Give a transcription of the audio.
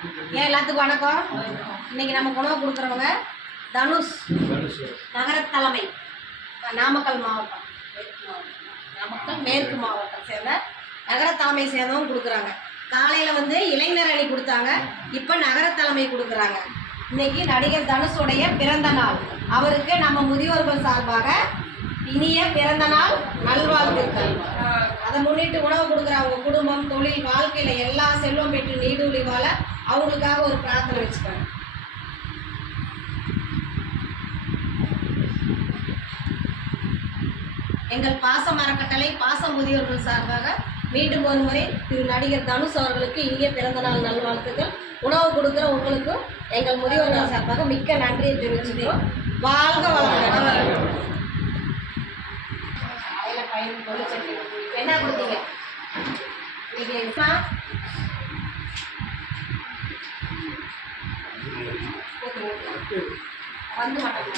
எல்லாத்துக்கும் வணக்கம். இன்னைக்கு நம்ம உணவு கொடுக்குறவங்க தனுஷ் நகர தலைமை, நாமக்கல் மாவட்டம், நாமக்கல் மேற்கு மாவட்டம் சேர்ந்த நகர தலைமை சேர்ந்தவங்க கொடுக்குறாங்க. காலையில் வந்து இளைஞர் அணி கொடுத்தாங்க, இப்போ நகர தலைமை கொடுக்குறாங்க. இன்னைக்கு நடிகர் தனுஷுடைய பிறந்த நாள். அவருக்கு நம்ம முதியோர்கள் சார்பாக இனிய பிறந்த நாள் நல்வாழ்த்துக்கள். அதை முன்னிட்டு உணவு கொடுக்குற அவங்க குடும்பம், தொழில், வாழ்க்கையில் எல்லா செல்வம் பெற்று நீடூழி வாழ அவங்களுக்காக ஒரு பிரார்த்தனை வச்சுக்காங்க. எங்கள் பாசம் அறக்கட்டளை பாச முதியோர்கள் சார்பாக மீண்டும் ஒரு முறை திரு நடிகர் தனுஷ் அவர்களுக்கு இனிய பிறந்த நாள் நல்வாழ்த்துக்கள். உணவு கொடுக்குற உங்களுக்கும் எங்கள் முதியோர்கள் சார்பாக மிக்க நன்றியை தெரிவிச்சுக்கிறோம். வாழ்க வளமுடன். என்ன கொடுத்தீங்க? வந்து மாட்டாங்க.